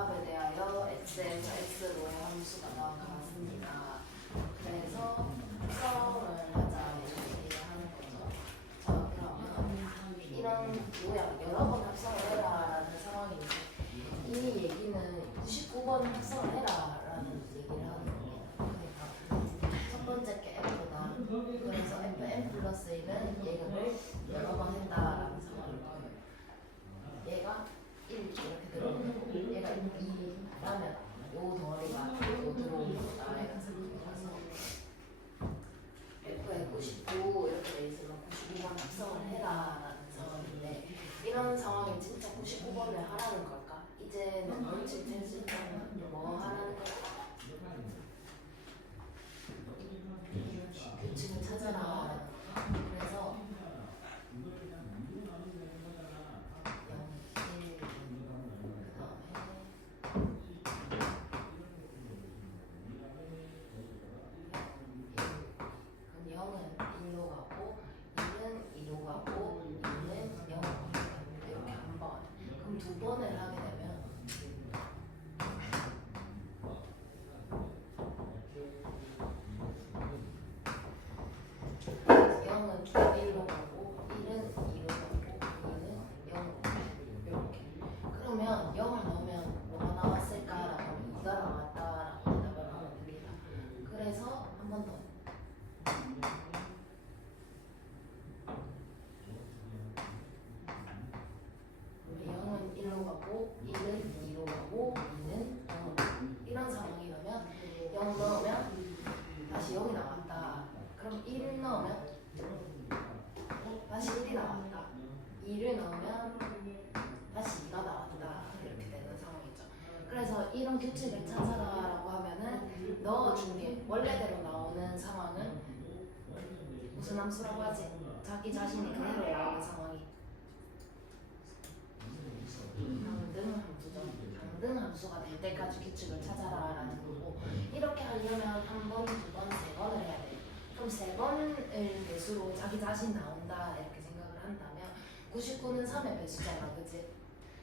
집합에 대하여 x에서 x로의 함수가 나왔습니다. 그래서 합성을 하자 이렇게 얘기를 하는 거죠. 자, 그러면 이런 모양 여러 번 합성을 해라라는 상황인데 이 얘기는 99번 합성을 해라라는 얘기를 하는 거예요. 그러니까 첫 번째 게 f다. 그래서 fn 플러스 1은 얘를 여러 번 했다라는 상황이고요. 얘가 1 이렇게 들어오는 거고 얘가 2 하면 요 덩어리가 요 들어오는 거다 이런 상황이라서 f에 99 이렇게 돼 있으면 99번 합성을 해라라는 상황인데 이런 상황이 진짜 99번을 하라는 걸까? 이제는 원칙 제시점은 뭐 하라는 걸까? 규칙을 찾아라. 그래서 0, 1, 그럼 0은 1로 가고 1은 2로 가고 2는 0 이렇게 한 번. 그럼 두 번을 하게 되면 0은 1로 가고 1은 2로 가고 2는 0 이렇게. 그러면 0을 넣으면 뭐가 나왔을까라고 하면 2가 나왔다라고 대답을 하면 됩니다. 그래서 한 번 더. 0은 1로 가고 1은 2로 가고 2는 0 이런 상황이라면 0 넣으면 다시 0이 나왔다. 그럼 1 넣으면 다시 1이 나왔다. 2를 넣으면 다시 2가 나왔다. 이렇게 되는 상황이죠. 그래서 이런 규칙을 찾아라라고 하면은 넣어준 게 원래대로 나오는 상황은 무슨 함수라고 하지? 자기 자신이 그대로 나오는 상황이 강등 함수죠. 강등 함수가 될 때까지 규칙을 찾아라라는 거고 이렇게 하려면 한 번, 두 번, 세 번을 해야 돼요. 그럼 세 번을 배수로 자기 자신 나온다 이렇게 생각을 한다면 99는 3의 배수잖아, 그치?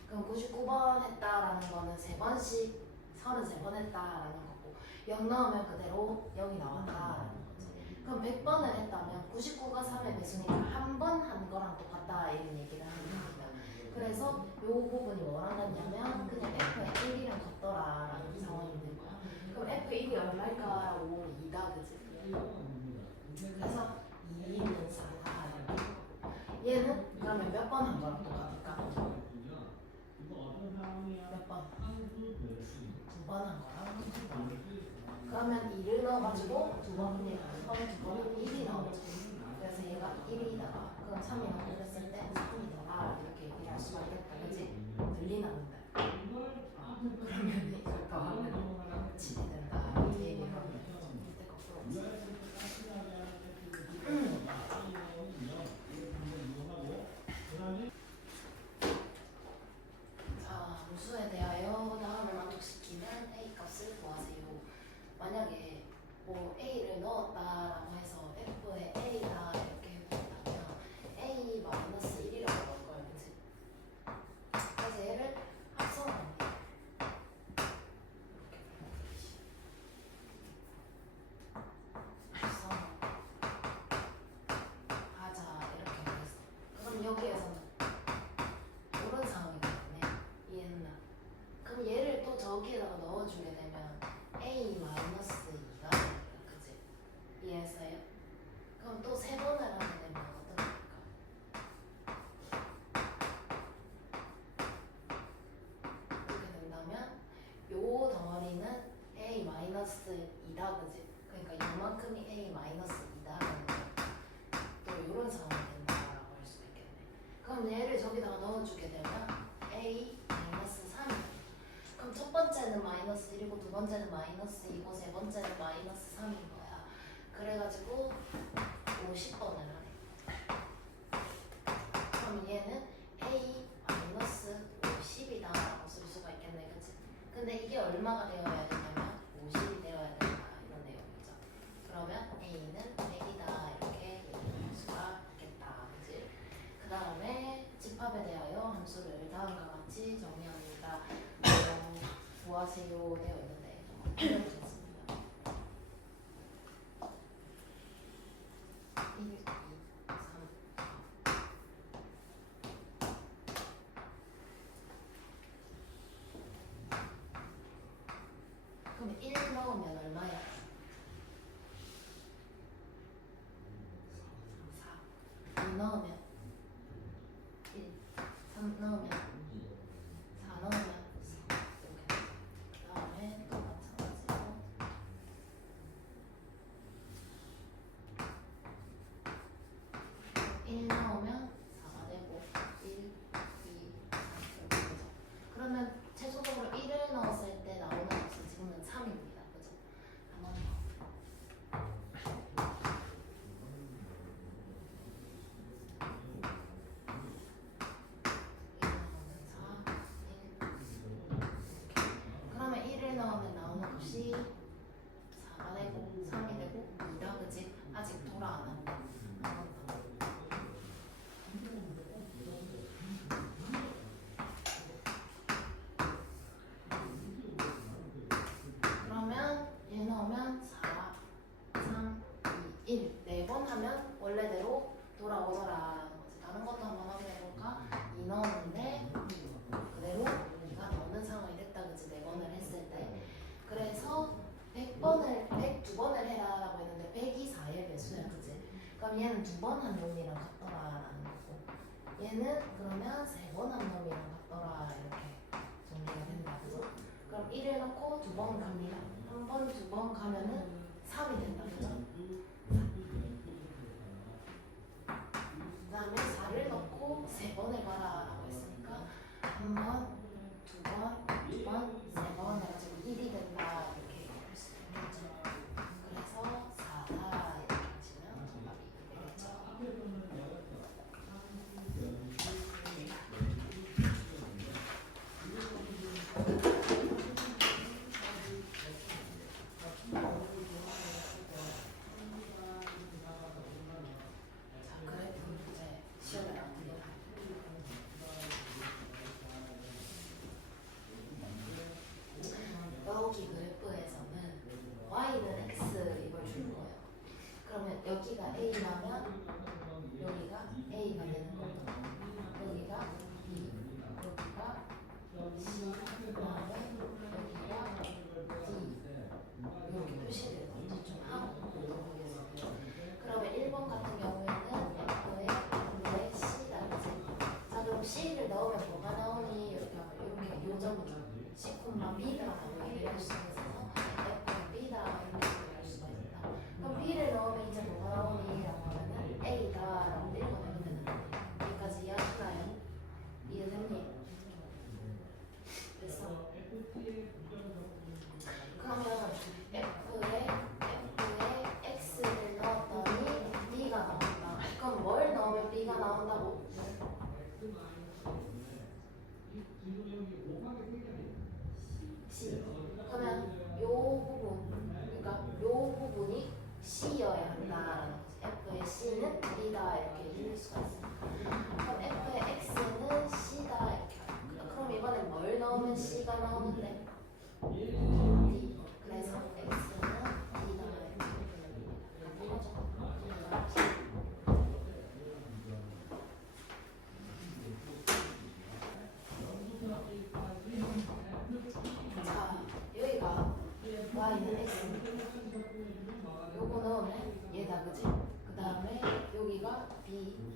그럼 99번 했다라는 거는 세 번씩 33번 했다라는 거고 0 넣으면 그대로 0이 나왔다라는 거지. 그럼 100번을 했다면 99가 3의 배수니까 한 번 한 거랑 똑같다 이런 얘기를 하는 겁니다. 그래서 이 부분이 뭐랑 같냐면 그냥 F의 1이랑 같더라라는 상황이 된 거야. 그럼 F1이 얼마일까? 5, 2다, 그치? 그래서 2는 4다. 얘는 그러면 몇 번 한 거랑 똑같을까? 몇 번? 2번 한 거랑 그러면 2를 넣어가지고 두 번 합니다. 그러면 두 번은 1이 나오죠. 그래서 얘가 1이다가 그럼 3이 나오랬을 때 3이다가 이렇게 얘기를 할 수가 있겠다. 그치? 들리나 본데. 그러면 이걸 더하면 7이 된다. 이렇게 얘기를 하면 이때 거꾸로 자, 함수에 대하여 다음을 만족시키는 A 값을 구하세요. 만약에 뭐 A를 넣었다라고 해서 F의 A다 이렇게 해본다면 A-1이라고 넣을 거예요, 그치? 그래서 얘를 합성합니다. 합성하자 이렇게 하겠어. 그럼 여기에서는 이런 상황이 되네. 이해했나? 그럼 얘를 또 저기에다가 넣어주게 되면 A-2가 되니까, 그치? 이해했어요? 그럼 또 세 번을 하게 되면 어떨까? 이렇게 된다면 요 덩어리는 A-2다, 그치? 그러니까 요만큼이 A-2다 또 이런 상황이 된다라고 할 수가 있겠네. 그럼 얘를 저기다가 넣어주게 되면 A-3 그럼 첫 번째는 마이너스 1이고 두 번째는 마이너스 2고 세 번째는 마이너스 3인 거야. 그래가지고 50번을 하네. 그럼 얘는 A-50이다 라고 쓸 수가 있겠네, 그치? 근데 이게 얼마가 되어야 되냐면 50이 되어야 된다 이런 내용이죠. 그러면 A는 100이다 이렇게 얘기할 수가 있겠다, 그치? 그 다음에 집합에 대하여 함수를 다음과 같이 정리합니다. 구하세요 되어 있는데 알려드렸습니다. 1, 2, 3, 4. 그럼 1 넣으면 얼마야? 4. 2 넣으면 1. 3 넣으면 4 넣으면 4. 이렇게. 그 다음에 또 마찬가지로 1 넣으면 4가 되고 1, 2, 3 이렇게 되죠. 그러면 최종적으로 1을 넣었을 때 나오는 값은 지금은 3입니다. 그죠? 한번 더. 1 넣으면 4, 1 그러면 1을 넣으면 나오는 값이 4가 되고 3이 되고 2다. 그치? 아직 돌아 안 한다. 한번 더. 그러면 얘 넣으면 4, 3, 2, 1. 4번 하면 원래대로 돌아오더라라는 거지. 다른 것도 한번 확인해볼까? 2 넣었는데 그대로 우리가 넣는 상황이 됐다. 그치? 4번을 했을 때. 그래서 102번을 해라라고 했는데 100이 4의 배수야. 그치? 그럼 얘는 2번 한 놈이랑 같더라라는 거고, 얘는 그러면 3번 한 놈이랑 같더라. 이렇게 정리가 된다. 그죠? 그럼 1을 넣고 2번 갑니다. 한 번, 2번 가면은 3이 된다. 그죠? 그 다음에 4를 넣고 3번을 가라라고 했으니까 한 번, 2번, 2번, 3번 해가지고 1이 된다. 이렇게 할 수 있겠죠. 그래서 4다. 이렇게 하시면 정답이 되겠죠. 자, 그래프 이제 시험에 나옵니다. 여기 그래프에서는 y는 x 이걸 줄 거예요. 그러면 여기가 a라면 여기가 a가 되는 거고, 여기가 b, 여기가 c, 그다음에 여기가 d 이렇게 표시를 먼저 좀 하고 보겠습니다. 그러면 1번 같은 경우에는 f의 c다. 그치? 자, 그럼 c를 넣으면 뭐가 나오니? 이렇게 하면 이렇게 요점이죠. C, B다라고 얘기를 할 수가 있어서 F는 B다 이렇게 얘기할 수가 있다. 그럼 B를 넣으면 이제 뭐가 나오니? 라고 하면은 A다라고 읽어내면 되는데, 여기까지 이해하시나요? 이해됐니? 됐어? 그러면 F에 X를 넣었더니 B가 나온다. 그럼 뭘 넣으면 B가 나온다고? C. 그러면 요 부분, 그러니까 요 부분이 C여야 한다라는 거지. F의 C는 B다 이렇게 읽을 수가 있습니다. 그럼 F의 X는 C다 이렇게. 그럼 이번엔 뭘 넣으면 C가 나오는데? D. 그래서 X는 D다 이렇게 같은 거죠. 자, 여기가 y는 x, 요거 넣으면 얘다. 그치? 그 다음에 여기가 b,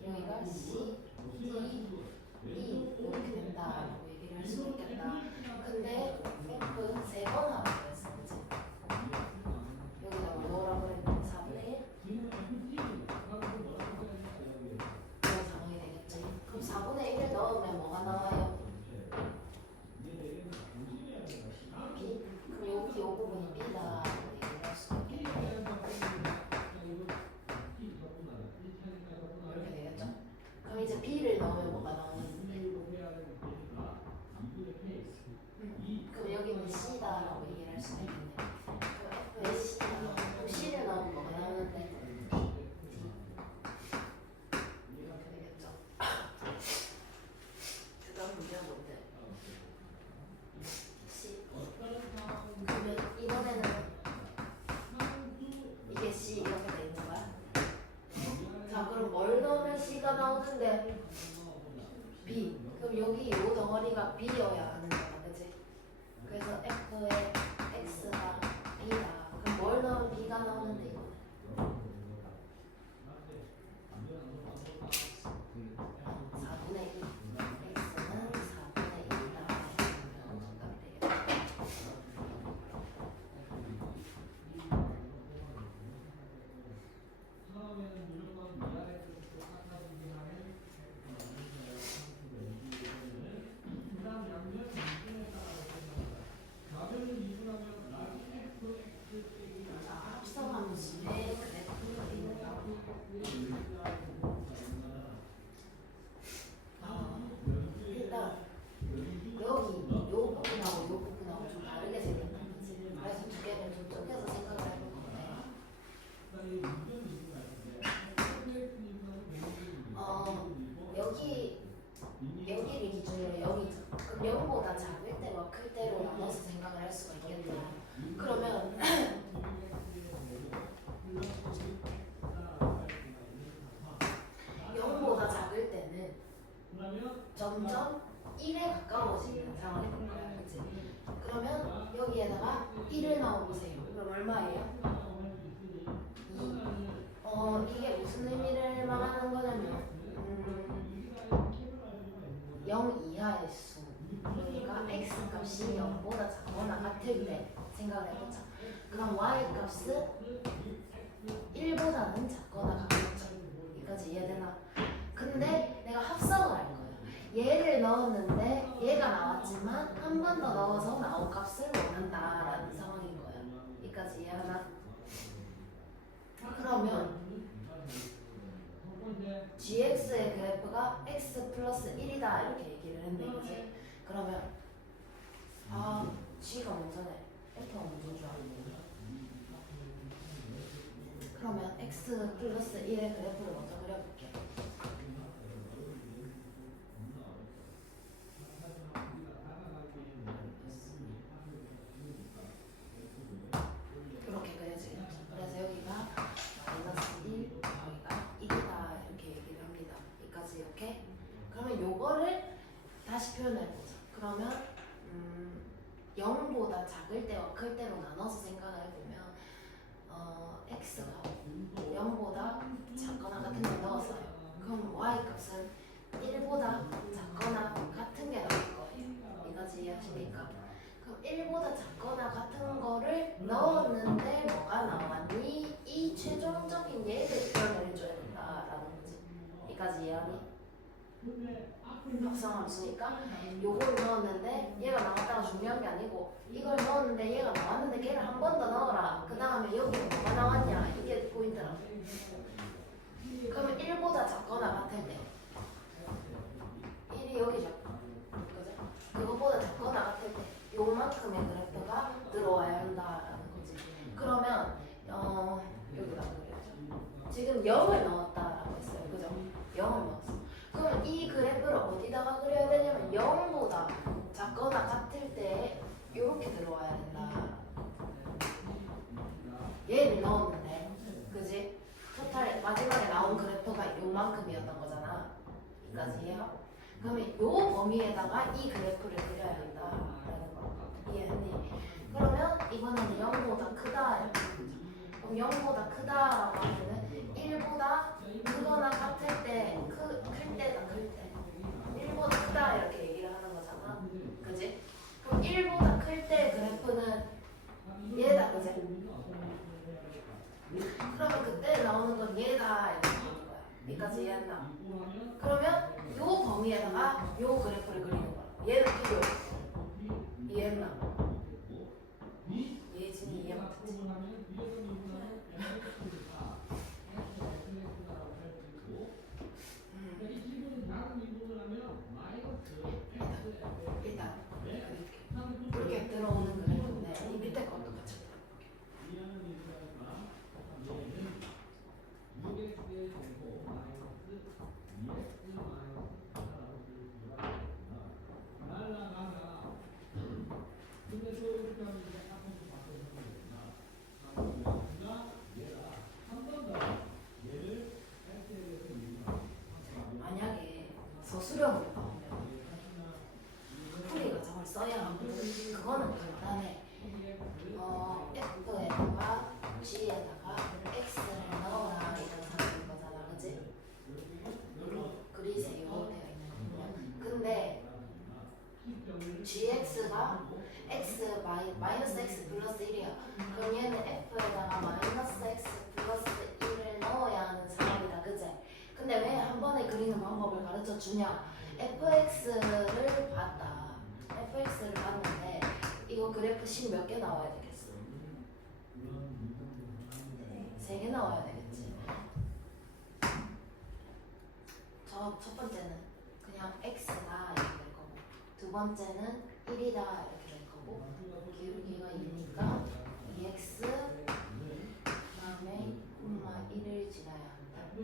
여기가 c, d, e 이렇게 된다라고 얘기를 할 수 있겠다. 근데 f 3번 하라고 했어. 그치? 여기다가 넣으라고 그랬는데 4분의 1 이런 상황이 되겠지. 그럼 4분의 1을 넣으면 뭐가 나와요? B? 그럼 여기 요 부분이 B다 얘기를 할 수가 있겠네. 이렇게 되겠죠? 그럼 이제 B를 넣으면 뭐가 나오는데? 그럼 여기는 C다라고 얘기를 할 수가 있겠네. 그럼 F의 C다. 그럼 C를 넣으면 뭐가 나오는데? D. 이렇게 되겠죠? 그 다음 문제는 뭔데? C. 덩어리가 B여야 하는 거야, 그치? 그래서 F에 X가 B다. 그럼 뭘 넣으면 B가 나오는데 이거는? 4분의 1. X는 4분의 1이다. 정답 되겠다. 자, 합성함수의 그래프를 그린다. 일단 여기 요 부분하고 요 부분하고 좀 다르게 생겼다는 거지. 그래서 두 개를 좀 쪼개서 생각을 해볼 건데 여기를 기준으로 여기죠. 그럼 0보다 작을 때와 클 때로 나눠서 생각을 할 수가 있겠다. 그러면 0보다 작을 때는 점점 1에 가까워지는 상황이 될 거야. 그치? 그러면 여기에다가 1을 넣어보세요. 그럼 얼마예요? 2. 이게 무슨 의미를 말하는 거냐면 0 이하의 수. 그러니까 x 값이 0보다 작거나 같을 때 생각을 해보자. 그럼 y 값은 1보다는 작거나 같겠죠. 여기까지 이해되나? 근데 내가 합성을 할 거야. 얘를 넣었는데 얘가 나왔지만 한 번 더 넣어서 나온 값을 원한다라는 상황인 거야. 여기까지 이해하나? 그러면 gx의 그래프가 x 플러스 1이다 이렇게 얘기를 했네, 그치? 그러면 g가 먼저네. f가 먼저 줄 알았네. 그러면 x 플러스 1의 그래프를 먼저 그려볼게. 이렇게 그려지겠죠. 그래서 여기가 마이너스 1, 여기가 1이다 이렇게 얘기를 합니다. 여기까지 이렇게. 그러면 요거를 다시 표현해보자. 그러면 0보다 작을 때와 클 때로 나눠서 생각을 해보면 x가 0보다 작거나 같은 게 넣었어요. 그럼 y 값은 1보다 작거나 같은 게 나올 거예요. 여기까지 이해하십니까? 그럼 1보다 작거나 같은 거를 넣었는데 뭐가 나왔니? 이 최종적인 얘를 표현을 해줘야 된다라는 거지. 여기까지 이해하니? 합성함수니까 요걸 넣었는데 얘가 나왔다가 중요한 게 아니고 이걸 넣었는데 얘가 나왔는데 걔를 한 번 더 넣어라. 그 다음에 여기 뭐가 나왔냐 이게 포인트라. 그러면 1보다 작거나 같을 때 1이 여기죠. 그죠? 그거보다 작거나 같을 때 요만큼의 그래프가 들어와야 한다라는 거지. 그러면 여기다 그려야죠. 지금 0을 넣었다라고 했어요. 그죠? 0을 넣었어. 그럼 이 그래프를 어디다가 그려야 되냐면 0보다 작거나 같을 때 이렇게 들어와야 된다. 얘를 넣었는데, 그지? 토탈 마지막에 나온 그래프가 요만큼이었던 거잖아. 여기까지 이해요? 그러면 요 범위에다가 이 그래프를 그려야 한다라는 거. 이해했니? 그러면 이번에는 0보다 크다 이렇게 보자. 그럼 0보다 크다라고 하면은 1보다 크거나 같을 때, 클 때다, 클 때. 1보다 크다 이렇게 얘기를 하는 거잖아. 그지? 그럼 1보다 클 때 그래프는 얘다, 그지? 그러면 그때 나오는 건 얘다 이렇게 보는 거야. 여기까지 이해했나? 그러면 요 범위에다가 요 그래프를 그리는 거야. 얘는 필요 없어. 이해했나? 예진이 이해 못했지? 일단 이렇게 들어오는 그래프인데 이 밑에 것도 같이 들어볼게. 그거는 간단해. F에다가 G에다가 X를 넣어라 이런 상황인 거잖아, 그치? 그리세요 되어 있는 거면. 근데 gx가 x 마이너스 x 플러스 1이야. 그럼 얘는 f에다가 마이너스 x 플러스 1을 넣어야 하는 상황이다, 그치? 근데 왜 한 번에 그리는 방법을 가르쳐 주냐? fx를 봤다. fx를 봤는데 이거 그래프 식 몇 개 나와야 되겠어? 3개 나와야 되겠지. 첫 번째는 그냥 x다 이렇게 될 거고, 두 번째는 1이다 이렇게 될 거고, 기울기가 2니까 2x 다음에 콤마 1을 지나야 한다. 이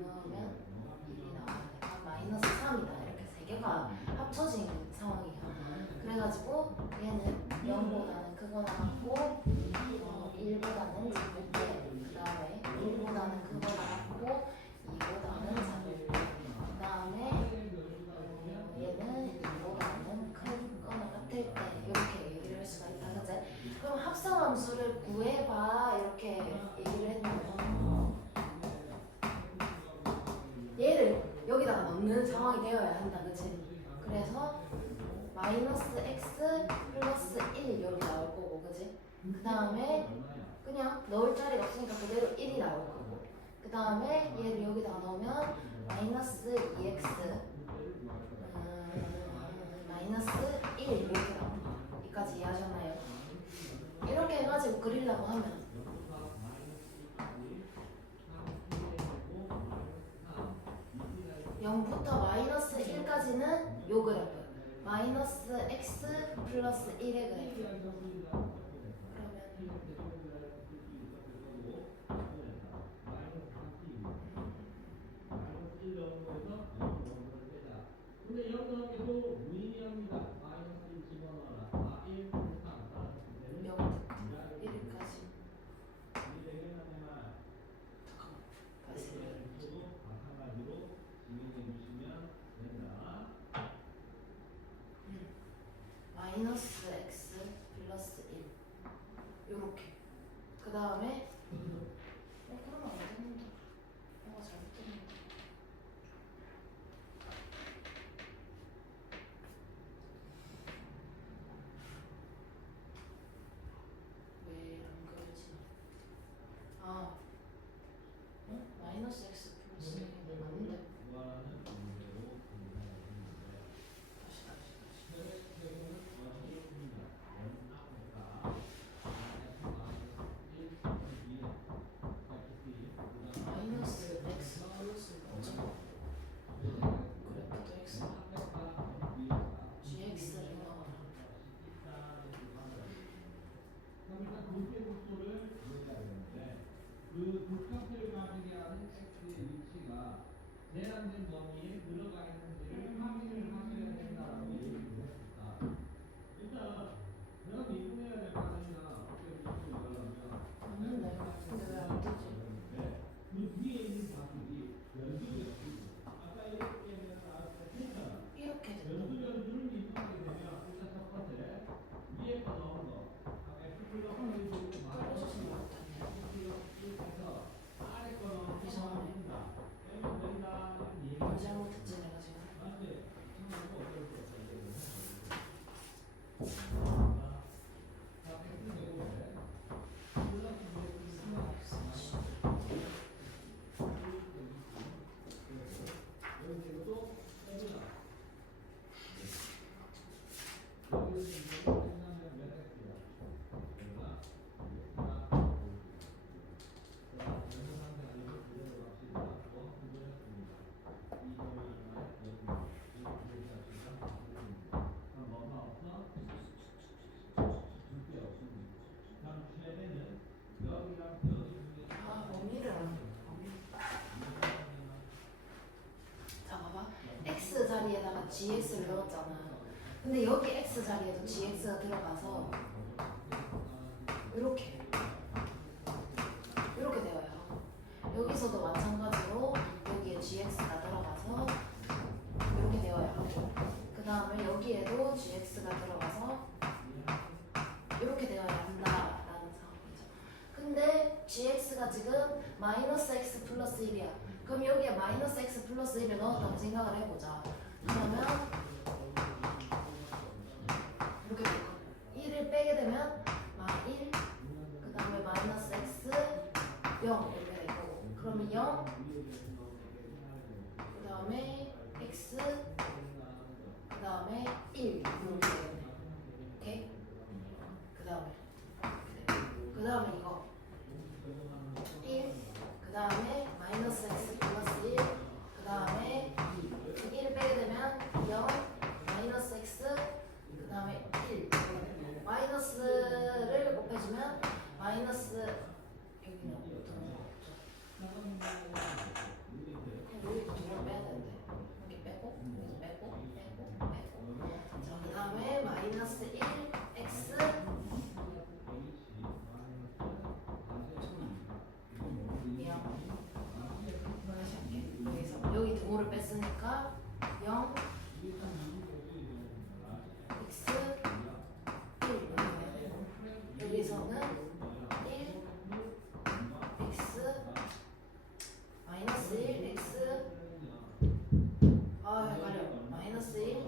넣으면 1이 나오니까 마이너스 3이다. 이렇게 세 개가 합쳐진 상황이야. 그래가지고 얘는 0보다는 크거나 같고 1보다는 작을 때, 그 다음에 1보다는 크거나 같고 2보다는 작을 때, 그 다음에 얘는 2보다는 크거나 같을 때 이렇게 얘기를 할 수가 있다, 그치? 그럼 합성함수를 구해봐 이렇게 얘기를 했는데 얘를 여기다가 넣는 상황이 되어야 한다, 그치? 그래서 마이너스 x 플러스 1 여기 나올 거고, 그치? 그 다음에 그냥 넣을 자리가 없으니까 그대로 1이 나올 거고, 그 다음에 얘를 여기다가 넣으면 마이너스 2x 마이너스 1 이렇게 나옵니다. 여기까지 이해하셨나요? 이렇게 해가지고 그리려고 하면 0부터 마이너스 1까지는 요 그래프, 마이너스 x 플러스 1의 그래프. 근데 여기도 무의미합니다. 마이너스 1 집어넣어라. 아, 1 3 0부터 1까지. 다시 마찬가지로 진행해 주시면 된다. 마이너스 x 플러스 1 요렇게. 그 다음에 그러면 안 되는데 뭔가 잘못됐는데. 왜 안 그러지? 아, 응? 마이너스 x 플러스 1이 맞는데? 마이너스 x 플러스 뭐죠? 그래프도 x gx를 넣어라. 그러니까 도표의 속도를 구해야 되는데 그 도표를 가지게 하는 x의 위치가 제한된 범위에 들어가 있는지를 확인을 하셔야 된다라고 얘기를 했습니다. 일단 내가 미분해야 될 거 아니냐 어떻게 위치를 이용하면 맞는데? 근데 왜 안 되지? 그 위에 있는 좌표이 연두변 아까 이렇게 했잖아. 이렇게 된다. 연두변을 입력하게 되면 일단 첫 번째 위에 거 넣은 거 x 플러스 1을 그려주시면 안 되네요. 해서 아래 거 넣은 거 이상하네. 된다. 빼면 된다. 뭘 잘못했지 내가 지금? 근데 친구도 어쩔 수 없어요. 자, x 제곱에 플러스 2 여기도 빼주나. 여기서 지금 끝나면 몇 x야? 그러나 아, 범위를 안 자, 봐봐. x 자리에다가 gx를 넣었잖아. 근데 여기 x 자리에도 gx가 들어가서 이렇게 되어요. 여기서도 마찬가지로 여기에 gx가 들어가서 이렇게 되어야 하고, 그 다음에 여기에도 gx가 들어가서 그럼 여기에 마이너스 x 플러스 1을 넣었다고 생각을 해보자. 그러면 이렇게 될 거. 1을 빼게 되면 -1, 그 다음에 마이너스 x 0 이렇게 될 거고. 그러면 0, 그 다음에 x, 그 다음에 1 이렇게 되겠네. 오케이? 그 다음에 이거 1, 그 다음에 마이너스 x 플러스 1, 그 다음에 2. 1을 빼게 되면 0, 마이너스 x, 그 다음에 1. 마이너스를 곱해주면 마이너스 여기는 여기 동을 빼야 되는데 여기 빼고 여기 빼고. 자, 그 다음에 마이너스 1, x 여기서 여기 등호를 뺐으니까 0 x 1 여기서는 1 x 마이너스 1 x 헷갈려. 마이너스 1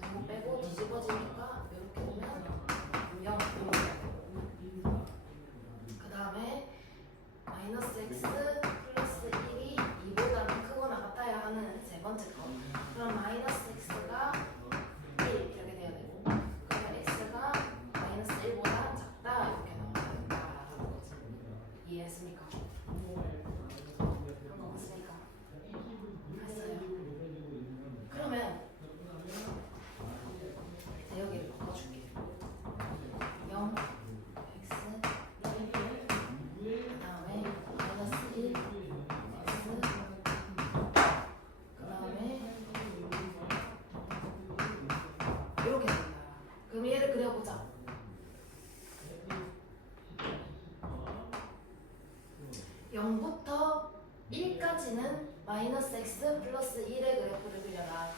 등호 빼고 뒤집어지니까 이렇게 오면 0 그 다음에 마이너스 x 플러스 1이 2보다는 크거나 같아야 하는 세 번째 거. 그럼 마이너스 x가 1 이렇게 돼야 되고, 그러면 x가 마이너스 1보다 작다 이렇게 나와야 된다라는 거지. 이해했습니까? 한거 없으니까 했어요. 그러면 이제 여기를 바꿔줄게. 0 x 그 다음에 마이너스 1 x 그 다음에 이렇게 된다. 그럼 얘를 그려보자. 0부터 1까지는 마이너스 x 플러스 1의 그래프를 그려라.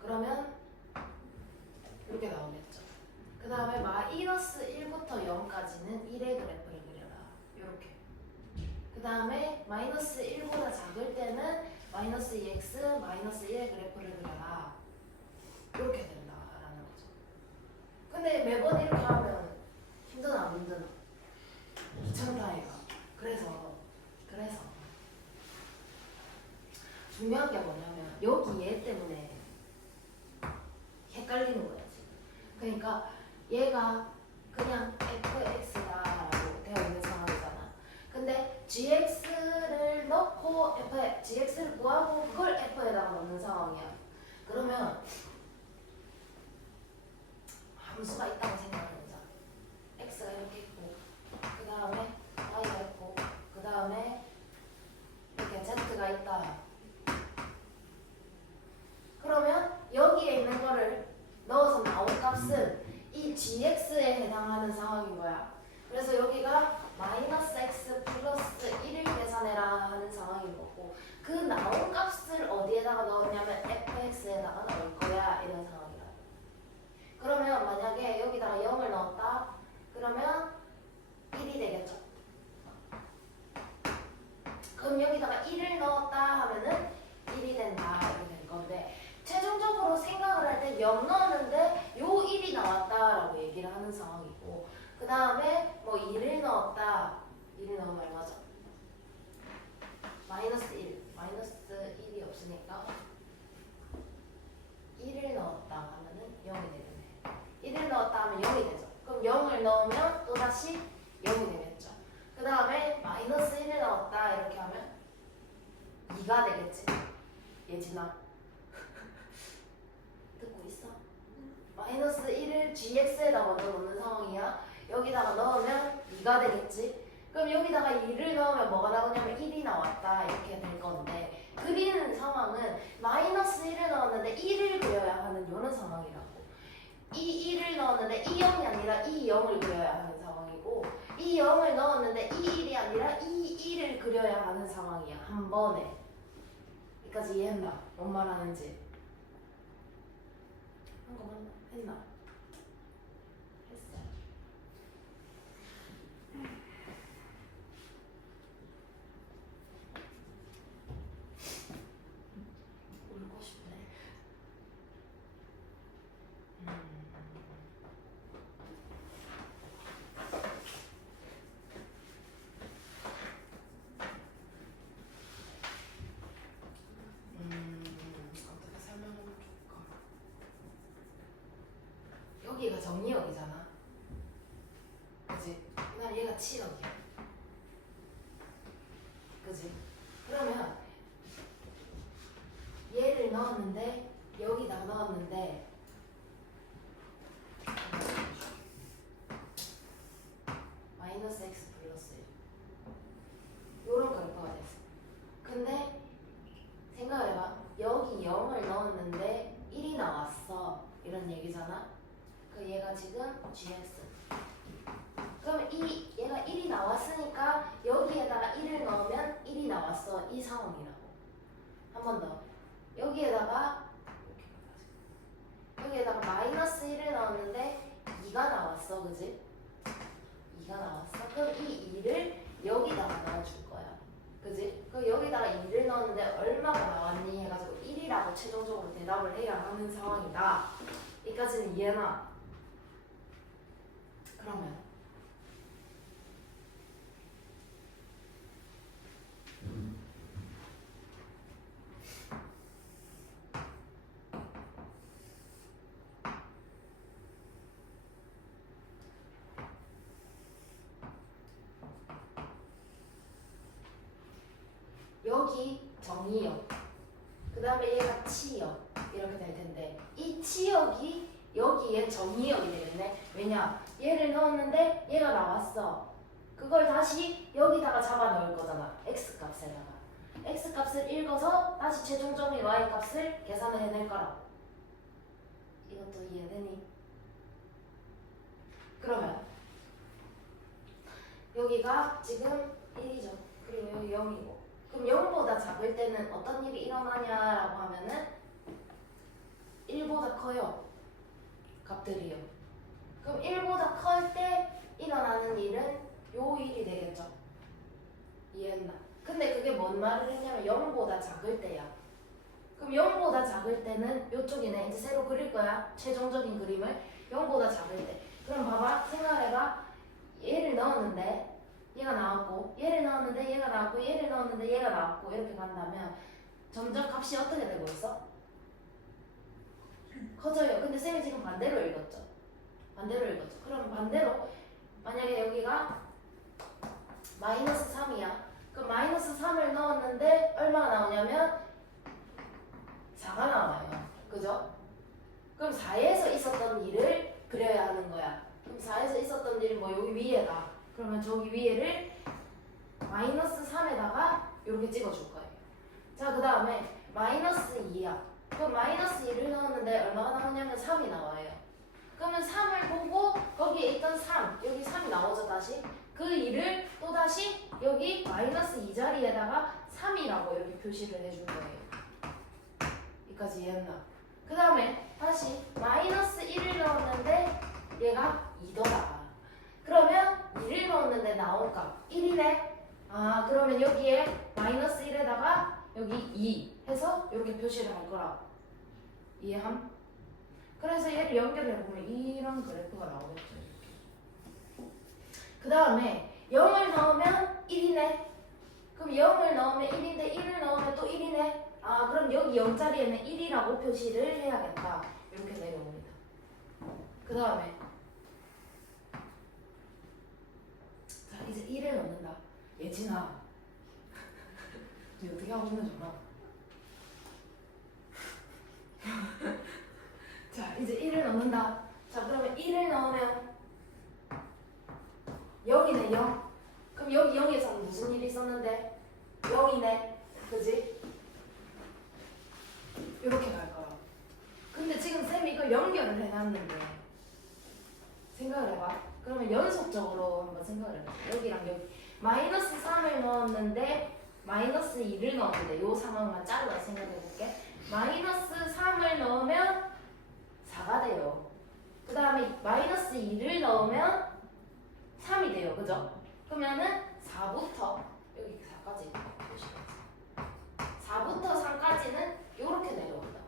그러면 이렇게 나오겠죠. 그 다음에 마이너스 1부터 0까지는 1의 그래프를 그려라. 이렇게. 그 다음에 마이너스 1보다 작을 때는 마이너스 2x 마이너스 1의 그래프를 그려라. 이렇게 된다라는 거죠. 근데 매번 이렇게 하면 힘드나 안 힘드나? 귀찮다 얘가. 그래서 중요한 게 뭐냐면 여기 얘 때문에 헷갈리는 거야 지금. 그러니까 얘가 그냥 fx다라고 되어 있는 상황이잖아. 근데 gx를 넣고 gx를 구하고 그걸 f에다가 넣는 상황이야. 그러면 함수가 있다고 생각해보자. x가 이렇게 있고, 그 다음에 y가 있고, 그 다음에 이렇게 z가 있다. 그러면 여기에 있는 거를 넣어서 나온 값은 이 gx에 해당하는 상황인 거야. 그래서 여기가 마이너스 x 플러스 1을 계산해라 하는 상황인 거고, 그 나온 값을 어디에다가 넣었냐면 fx에다가 넣을 거야 이런 상황이라. 그러면 만약에 여기다가 0을 넣었다 그러면 1이 되겠죠. 그럼 여기다가 1을 넣었다 하면은 1이 된다 이렇게 될 건데, 최종적으로 생각을 할 때 0 넣었는데 요 1이 나왔다라고 얘기를 하는 상황이고, 그 다음에 뭐 2를 넣었다. 2를 넣으면 얼마죠? 마이너스 1. 마이너스 1이 없으니까 1을 넣었다 하면은 0이 되겠네. 1을 넣었다 하면 0이 되죠. 그럼 0을 넣으면 또다시 0이 되겠죠. 그 다음에 마이너스 1을 넣었다 이렇게 하면 2가 되겠지. 예진아 듣고 있어? 마이너스 1을 gx에다 먼저 넣는 상황이야. 여기다가 넣으면 2가 되겠지. 그럼 여기다가 2를 넣으면 뭐가 나오냐면 1이 나왔다 이렇게 될 건데, 그리는 상황은 마이너스 1을 넣었는데 1을 그려야 하는 이런 상황이라고. 이 1을 넣었는데 이 0이 아니라 이 0을 그려야 하는 상황이고, 이 0을 넣었는데 이 1이 아니라 이 1을 그려야 하는 상황이야. 한 번에. 여기까지 이해했나? 뭔 말하는지. 한 거 맞나? 했나? 했어. 여기가 정의역이잖아. 그지? 그다음 얘가 치역이야. 그지? 그러면 얘를 넣었는데 여기다 넣었는데 마이너스 x 플러스 1 요런 그래프가 됐어. 근데 생각을 해봐. 여기 0을 넣었는데 1이 나왔어 이런 얘기잖아. 그 얘가 지금 gx. 그럼 얘가 1이 나왔으니까 여기에다가 1을 넣으면 1이 나왔어 이 상황이라고. 한 번 더. 여기에다가 마이너스 1을 넣었는데 2가 나왔어. 그지? 2가 나왔어. 그럼 이 2를 여기다가 넣어줄 거야. 그지? 그럼 여기다가 2를 넣었는데 얼마가 나왔니? 해가지고 1이라고 최종적으로 대답을 해야 하는 상황이다. 여기까지는 이해나? 그러면 여기 정의역, 그 다음에 얘가 치역 이렇게 될 텐데 이 치역이 여기에 정의역이 되겠네. 왜냐? 얘를 넣었는데 얘가 나왔어. 그걸 다시 여기다가 잡아 넣을 거잖아. x값에다가. x값을 읽어서 다시 최종적인 y값을 계산을 해낼 거라. 이것도 이해되니? 그러면 여기가 지금 1이죠. 그리고 여기 0이고. 그럼 0보다 작을 때는 어떤 일이 일어나냐라고 하면은 1보다 커요. 값들이요. 그럼 1보다 클 때 일어나는 일은 요 일이 되겠죠. 이해했나? 근데 그게 뭔 말을 했냐면 0보다 작을 때야. 그럼 0보다 작을 때는 요쪽이네. 이제 새로 그릴 거야. 최종적인 그림을. 0보다 작을 때. 그럼 봐봐. 생각해봐. 얘를 넣었는데 얘가 나왔고, 얘를 넣었는데 얘가 나왔고, 얘를 넣었는데 얘가 나왔고 이렇게 간다면 점점 값이 어떻게 되고 있어? 커져요. 근데 쌤이 지금 반대로 읽었죠. 반대로 읽었죠. 그럼 반대로 만약에 여기가 마이너스 3이야. 그럼 마이너스 3을 넣었는데 얼마가 나오냐면 4가 나와요. 그죠? 그럼 4에서 있었던 일을 그려야 하는 거야. 그럼 4에서 있었던 일이 뭐 여기 위에다. 그러면 저기 위에를 마이너스 3에다가 이렇게 찍어줄 거예요. 자, 그 다음에 마이너스 2야. 그럼 마이너스 2를 넣었는데 얼마가 나오냐면 3이 나와요. 그러면 3을 보고 거기에 있던 3, 여기 3이 나오죠 다시. 그 2를 또 다시 여기 마이너스 2 자리에다가 3이라고 이렇게 표시를 해줄 거예요. 여기까지 이해했나? 그 다음에 다시 마이너스 1을 넣었는데 얘가 2더라. 그러면 2를 넣었는데 나온 값 1이네. 아, 그러면 여기에 마이너스 1에다가 여기 2 해서 이렇게 표시를 할 거라. 이해함? 그래서 얘를 연결해보면 이런 그래프가 나오겠죠. 그 다음에 0을 넣으면 1이네. 그럼 0을 넣으면 1인데 1을 넣으면 또 1이네. 아, 그럼 여기 0자리에는 1이라고 표시를 해야겠다. 이렇게 내려옵니다. 그 다음에 자, 이제 1을 넣는다. 예진아, 너 어떻게 하고 있는 전화? 자, 이제 1을 넣는다. 자, 그러면 1을 넣으면 0이네, 0. 그럼 여기 0에서는 무슨 일이 있었는데? 0이네. 그지? 이렇게 갈 거라. 근데 지금 쌤이 이걸 연결을 해놨는데 생각을 해봐. 그러면 연속적으로 한번 생각을 해봐. 여기랑 여기 마이너스 3을 넣었는데 마이너스 2를 넣었는데 이 상황만 잘라 생각해볼게. 마이너스 3을 넣으면 4가 돼요. 그 다음에 마이너스 2를 넣으면 3이 돼요. 그죠? 그러면은 4부터 여기 4까지 4부터 3까지는 이렇게 내려온다.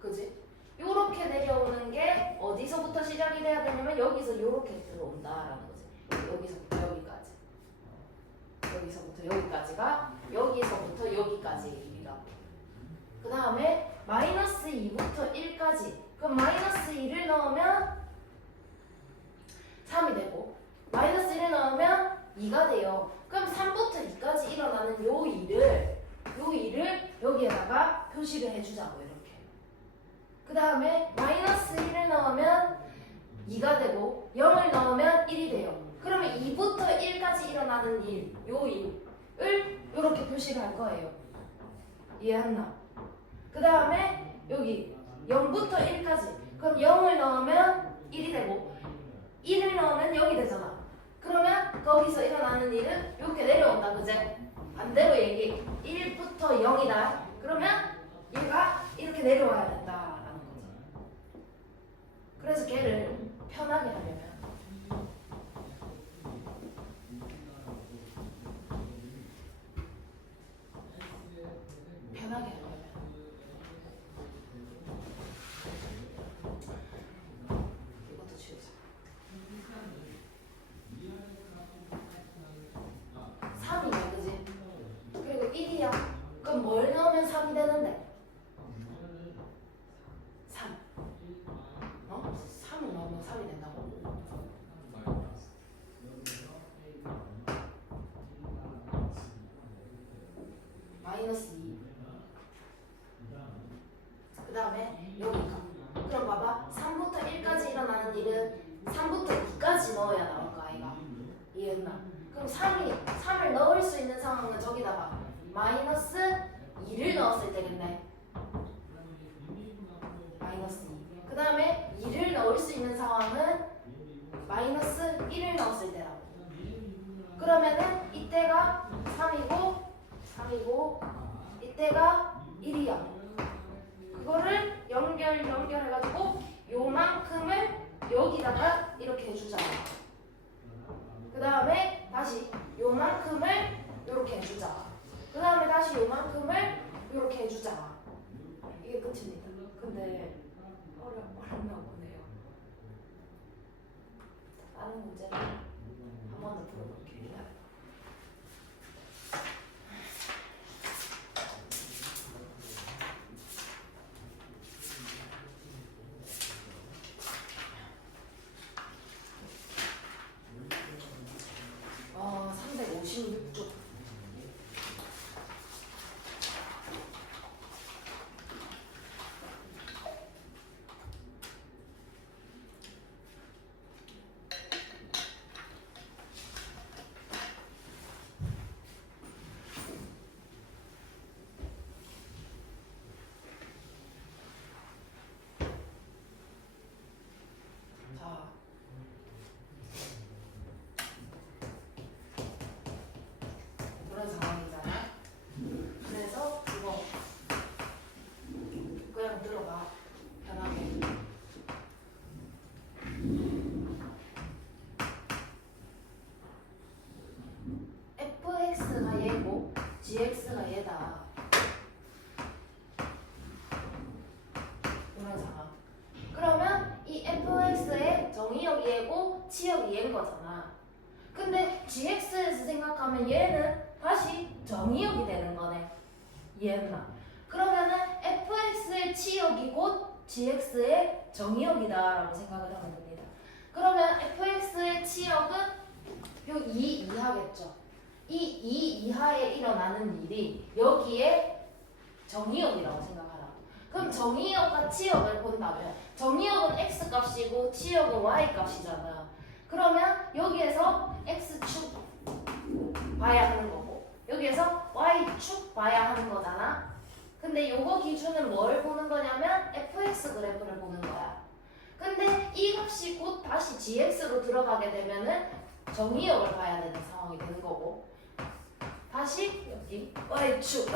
그지? 이렇게 내려오는 게 어디서부터 시작이 돼야 되냐면 여기서 이렇게 들어온다라는 거지. 여기서부터 여기까지. 여기서부터 여기까지가 여기서부터 여기까지 일이라고. 그 다음에 마이너스 2부터 1까지. 그럼 마이너스 2를 넣으면 2가 돼요. 그럼 3부터 2까지 일어나는 요 일을 여기에다가 표시를 해주자고 이렇게. 그 다음에 마이너스 1을 넣으면 2가 되고 0을 넣으면 1이 돼요. 그러면 2부터 1까지 일어나는 요 일을 이렇게 표시를 할 거예요. 이해했나? 그 다음에 여기 0부터 1까지 그럼 0을 넣으면 1이 되고 1을 넣으면 0이 되잖아. 그러면 거기서 일어나는 일은 이렇게 내려온다. 그제? 반대로 얘기 1부터 0이다. 그러면 얘가 이렇게 내려와야 된다라는 거죠. 그래서 걔를 편하게 하려면 이것도 지우자. 3이야 그지? 그리고 1이야. 그럼 뭘 넣으면 3이 되는데? 3. 3을 넣으면 3이 된다고? 마이너스 2. 그 다음에 여기가. 그럼 봐봐. 3부터 1까지 일어나는 일은 3부터 2까지 넣어야 나올 거 아이가? 이해했나? 그럼 3을 넣을 수 있는 상황은 저기다가 마이너스 2를 넣었을 때겠네. 마이너스 2. 그 다음에 2를 넣을 수 있는 상황은 마이너스 1을 넣었을 때라고. 그러면은 이때가 3이고 이때가 1이야. 그거를 연결해가지고 요만큼을 여기다가 이렇게 해주자. 그 다음에 다시 요만큼을 이렇게 해주자. 그 다음에 다시 요만큼을 이렇게 해주자. 이게 끝입니다. 근데 어렵나 보네요. 다른 문제는 한 번 더 풀어볼게요. 어, 356쪽. 자, 그런 상황이잖아. 그래서 이거 그냥 들어가 편하게. fx가 얘고 gx가 얘다. 이런 상황. 그러면 이 fx의 정의역이 얘고 치역이 얘인 거잖아. 근데 gx에서 생각하면 얘는 다시 정의역이 되는 거네. 이해했나? 그러면은 fx의 치역이 곧 gx의 정의역이다라고 생각을 하면 됩니다. 그러면 fx의 치역은 요 2 이하겠죠. 이 2 이하에 일어나는 일이 여기에 정의역이라고 생각하라. 그럼 정의역과 치역을 본다면 정의역은 x 값이고 치역은 y 값이잖아. 그러면 여기에서 x축 봐야 하는 거고 여기에서 y축 봐야 하는 거잖아. 근데 요거 기준은 뭘 보는 거냐면 fx 그래프를 보는 거야. 근데 이 값이 곧 다시 gx로 들어가게 되면은 정의역을 봐야 되는 상황이 되는 거고 다시 여기 y축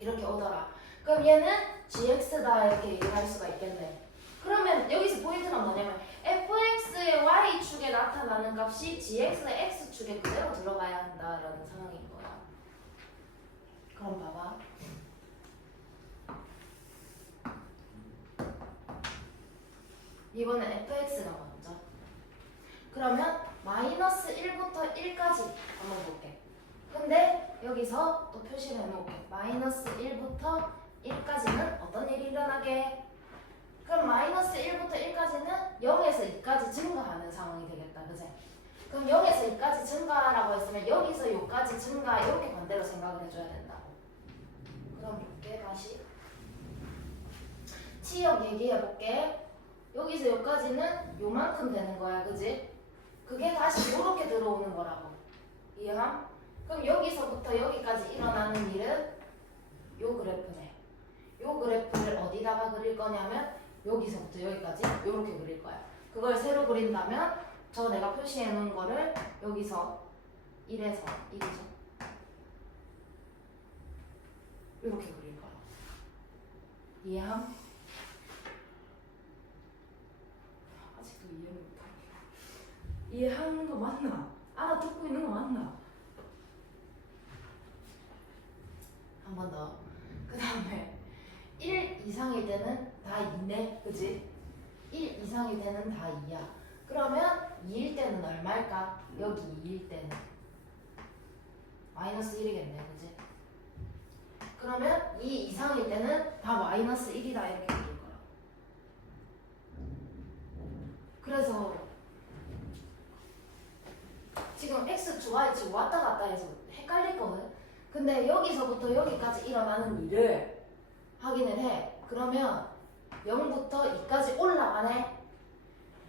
이렇게 오더라. 그럼 얘는 gx다 이렇게 얘기할 수가 있겠네. 그러면 여기서 포인트가 뭐냐면 fx의 y축에 나타나는 값이 gx의 x축에 그대로 들어가야 한다라는 상황인 거야. 그럼 봐봐. 이번엔 fx가 먼저. 그러면 마이너스 1부터 1까지 한번 볼게. 근데 여기서 또 표시를 해놓을게. 마이너스 1부터 1까지는 어떤 일이 일어나게? 그럼 마이너스 1부터 1까지는 0에서 2까지 증가하는 상황이 되겠다. 그제? 그럼 0에서 2까지 증가라고 했으면 여기서 요까지 증가 이렇게 반대로 생각을 해줘야 된다고. 그럼 볼게 다시. 치역 얘기해볼게. 여기서 여기까지는 요만큼 되는 거야, 그지? 그게 다시 요렇게 들어오는 거라고. 이해함? 그럼 여기서부터 여기까지 일어나는 일은 요 그래프네. 요 그래프를 어디다가 그릴 거냐면 여기서부터 여기까지 요렇게 그릴 거야. 그걸 세로 그린다면 저 내가 표시해 놓은 거를 여기서 1에서 1이죠. 이렇게 그릴 거야. 이해함? 아직도 이해를 못하게. 이해하는 거 맞나? 알아듣고 있는 거 맞나? 한 번 더. 그 다음에 1 이상일 때는 다 2네, 그지? 1 이상일 때는 다 2야. 그러면 2일 때는 얼마일까? 여기 2일 때는 마이너스 1이겠네, 그지? 그러면 2 이상일 때는 다 마이너스 1이다 이렇게 그릴 거야. 그래서 지금 x축, y축 왔다 갔다 해서 헷갈릴 거거든. 근데 여기서부터 여기까지 일어나는 일을 확인을 해. 그러면 0부터 2까지 올라가네.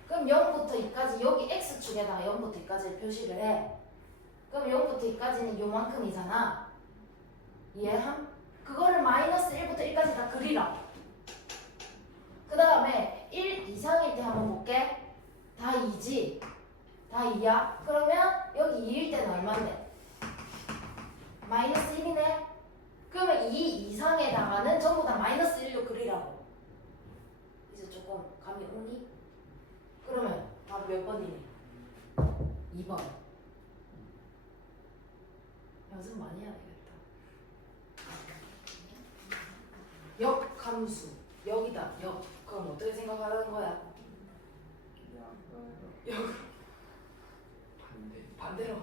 그럼 0부터 2까지 여기 x축에다가 0부터 2까지 표시를 해. 그럼 0부터 2까지는 요만큼이잖아. 이해함? 그거를 마이너스 1부터 1까지 다 그리라. 그 다음에 1 이상일 때 한번 볼게. 다 2지? 다 2야? 그러면 여기 2일 때는 얼마인데? 마이너스 1이네? 그러면 2 이상에다가는 전부 다 마이너스 1로 그리라고. 이제 조금 감이 오니? 그러면 답 몇 번이니? 2번. 연습 많이 해야 되겠다. 역함수. 여기다. 역. 그럼 어떻게 생각하라는 거야? 역으로. 반대로.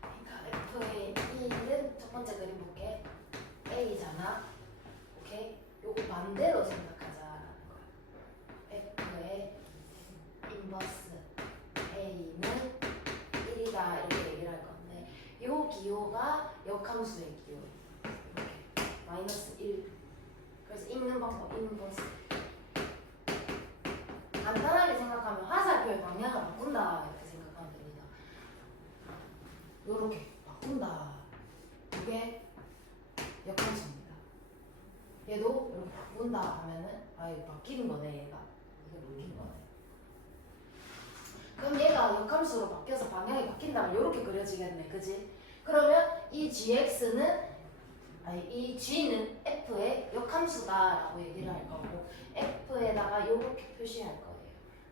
그러니까 F의 1은 첫 번째 그림 볼게. A잖아. 오케이? 요거 반대로 생각하자라는 거야. F의 인버스 A는 1이다 이렇게 얘기를 할 건데 요 기호가 역함수의 기호. 이렇게 마이너스 1. 그래서 읽는 방법 인버스. 간단하게 생각하면 화살표의 방향을 바꾼다 이렇게 생각하면 됩니다. 요렇게 바꾼다. 이게 역함수입니다. 얘도 이렇게 바꾼다 하면은 아 이거 바뀌는 거네 얘가. 이게 바뀐 거네. 그럼 얘가 역함수로 바뀌어서 방향이 바뀐다면 이렇게 그려지겠네, 그지? 그러면 이 gx는 이 g는 f의 역함수다라고 얘기를 할 거고 f에다가 이렇게 표시할 거예요.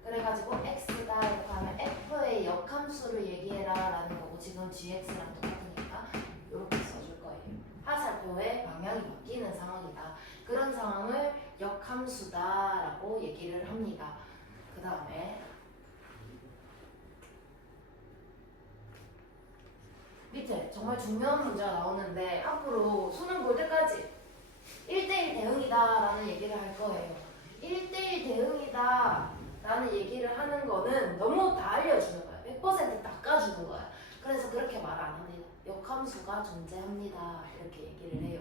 그래가지고 x다 이렇게 하면 f의 역함수를 얘기해라라는 거고 지금 gx랑 똑같으니까 이렇게 써줄 거예요. 화살표의 방향이 바뀌는 상황이다. 그런 상황을 역함수다라고 얘기를 합니다. 그 다음에 밑에 정말 중요한 문제가 나오는데 앞으로 수능 볼 때까지 1대1 대응이다라는 얘기를 할 거예요. 1대1 대응이다라는 얘기를 하는 거는 너무 다 알려주는 거야. 100% 닦아주는 거야. 그래서 그렇게 말 안 합니다. 역함수가 존재합니다. 이렇게 얘기를 해요.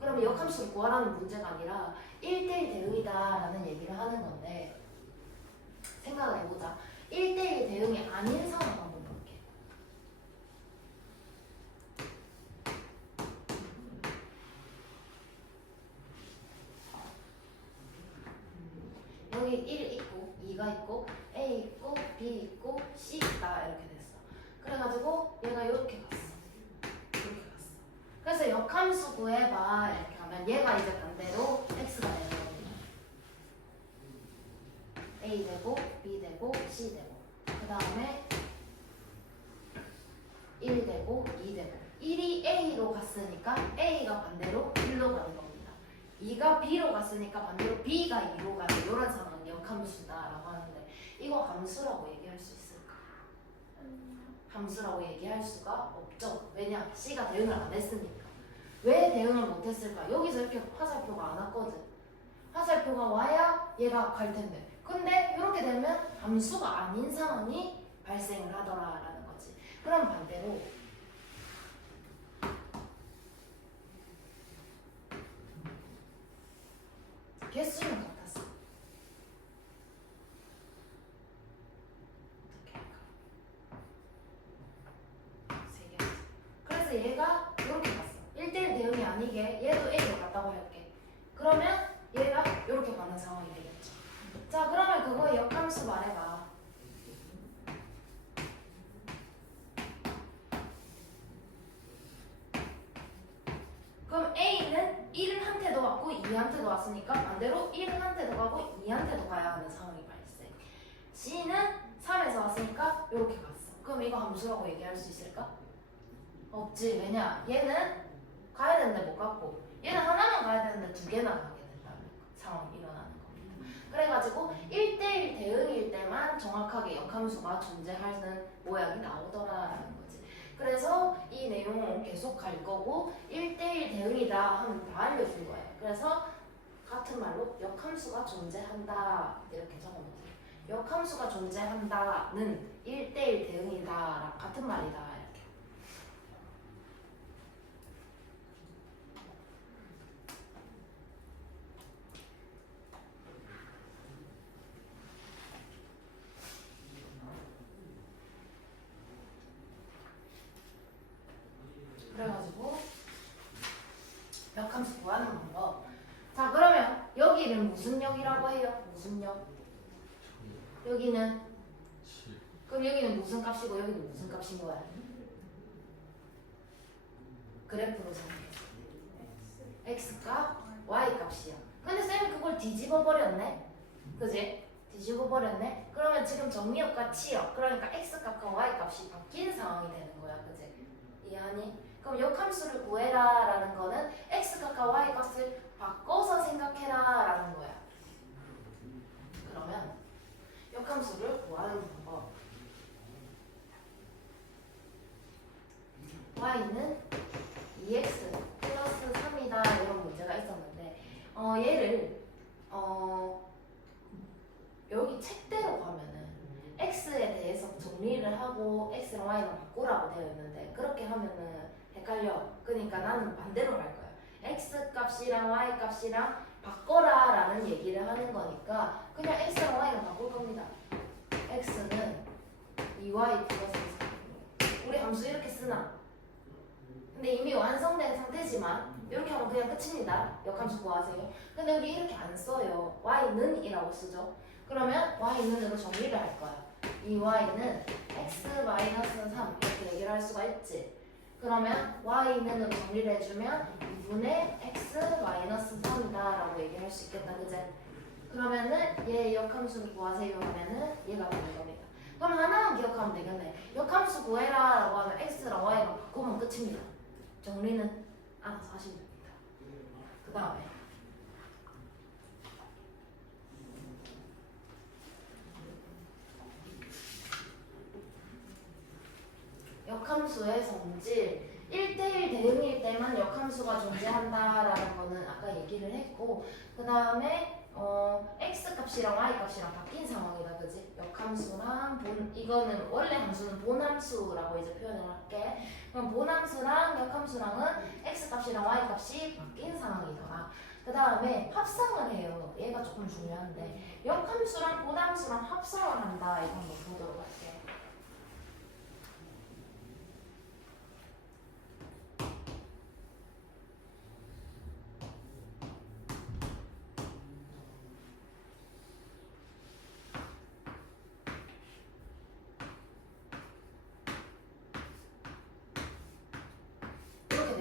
그러면 역함수를 구하라는 문제가 아니라 1대1 대응이다라는 얘기를 하는 건데 생각을 해보자. 1대1 대응이 아닌 상황 한번 볼게. 여기 1 있고 2가 있고 A 있고 B 있고 C 있다 이렇게 됐어. 그래가지고 얘가 이렇게 갔어. 이렇게 갔어. 그래서 역함수 구해봐 이렇게 하면 얘가 이제 반대로 X가 되는 겁니다. A 되고 B 되고 C 되고 그 다음에 1 되고 2 되고 1이 A로 갔으니까 A가 반대로 1로 가는 겁니다. 2가 B로 갔으니까 반대로 B가 2로 가는 이런 상황은 역함수다라고 하는데 이거 함수라고 얘기할 수 있을까? 함수라고 얘기할 수가 없죠. 왜냐? C가 대응을 안 했으니까. 왜 대응을 못 했을까? 여기서 이렇게 화살표가 안 왔거든. 화살표가 와야 얘가 갈 텐데. 근데 이렇게 되면 함수가 아닌 상황이 발생을 하더라라는 거지. 그럼 반대로 개수는 같았어. 어떻게 할까? 세 개. 그래서 얘가 이렇게 갔어. 1대1 대응이 아니게 얘도 A로 갔다고 할게. 그러면 얘가 이렇게 가는 상황이 되겠죠. 자, 그러면 그거 역함수 말해봐. 그럼 A는 1한테도 왔고 2한테도 왔으니까 반대로 1한테도 가고 2한테도 가야 하는 상황이 발생. C는 3에서 왔으니까 이렇게 갔어. 그럼 이거 함수라고 얘기할 수 있을까? 없지. 왜냐? 얘는 가야 되는데 못 갔고 얘는 하나만 가야 되는데 두 개나 가게 된다는 상황이 일어나는 겁니다. 그래가지고 1대1 대응일 때만 정확하게 역함수가 존재하는 모양이 나오더라라는 거지. 그래서 이 내용은 계속 갈 거고 1대1 대응이다 하면 다 알려준 거예요. 그래서 같은 말로 역함수가 존재한다 이렇게 적어놓으세요. 역함수가 존재한다는 1대1 대응이다 같은 말이다 이렇게. 그래가지고 역함수 구하는 방법. 자, 그러면 여기는 무슨 역이라고 해요? 무슨 역? 여기는 그럼 여기는 무슨 값이고 여기는 무슨 값인 거야? 그래프로 정리했을 때 x값, y값이야. 근데 쌤이 그걸 뒤집어 버렸네. 그지? 뒤집어 버렸네. 그러면 지금 정리역과 치역, 그러니까 x값과 y값이 바뀐 상황이 되는 거야. 그지? 이해하니? 그럼 역함수를 구해라 라는 거는 x값과 y값을 바꿔서 생각해라 라는 거야. 그러면 역함수를 구하는 방법. y는 2x 플러스 3이다 이런 문제가 있었는데 얘를 여기 책대로 가면은 x에 대해서 정리를 하고 x랑 y랑 바꾸라고 되어 있는데 그렇게 하면은 헷갈려. 그러니까 나는 반대로 할 거야. x 값이랑 y 값이랑 바꿔라 라는 얘기를 하는 거니까 그냥 x랑 y랑 바꿀 겁니다. x는 2y 플러스 3. 우리 함수 이렇게 쓰나? 근데 이미 완성된 상태지만 이렇게 하면 그냥 끝입니다. 역함수 구하세요. 근데 우리 이렇게 안 써요. y는 이라고 쓰죠. 그러면 y는으로 정리를 할 거야. 이 y는 x-3 이렇게 얘기를 할 수가 있지. 그러면 y는으로 정리를 해주면 2분의 x-3이다 라고 얘기할 수 있겠다. 그제? 그러면은 얘 역함수를 구하세요 하면은 얘가 되는 겁니다. 그럼 하나만 기억하면 되겠네. 역함수 구해라 라고 하면 x랑 y랑 바꾸면 끝입니다. 정리는 알아서 하시면 됩니다. 그 다음에 역함수의 성질 1대1 대응일 때만 역함수가 존재한다라는 거는 아까 얘기를 했고 그 다음에 x값이랑 y값이랑 바뀐 상황이다. 그지? 역함수랑 이거는 원래 함수는 본함수라고 이제 표현을 할게. 그럼 본함수랑 역함수랑은 x값이랑 y값이 바뀐 상황이더라. 그 다음에 합성을 해요. 얘가 조금 중요한데 역함수랑 본함수랑 합성을 한다. 이거 한번 보도록 할게.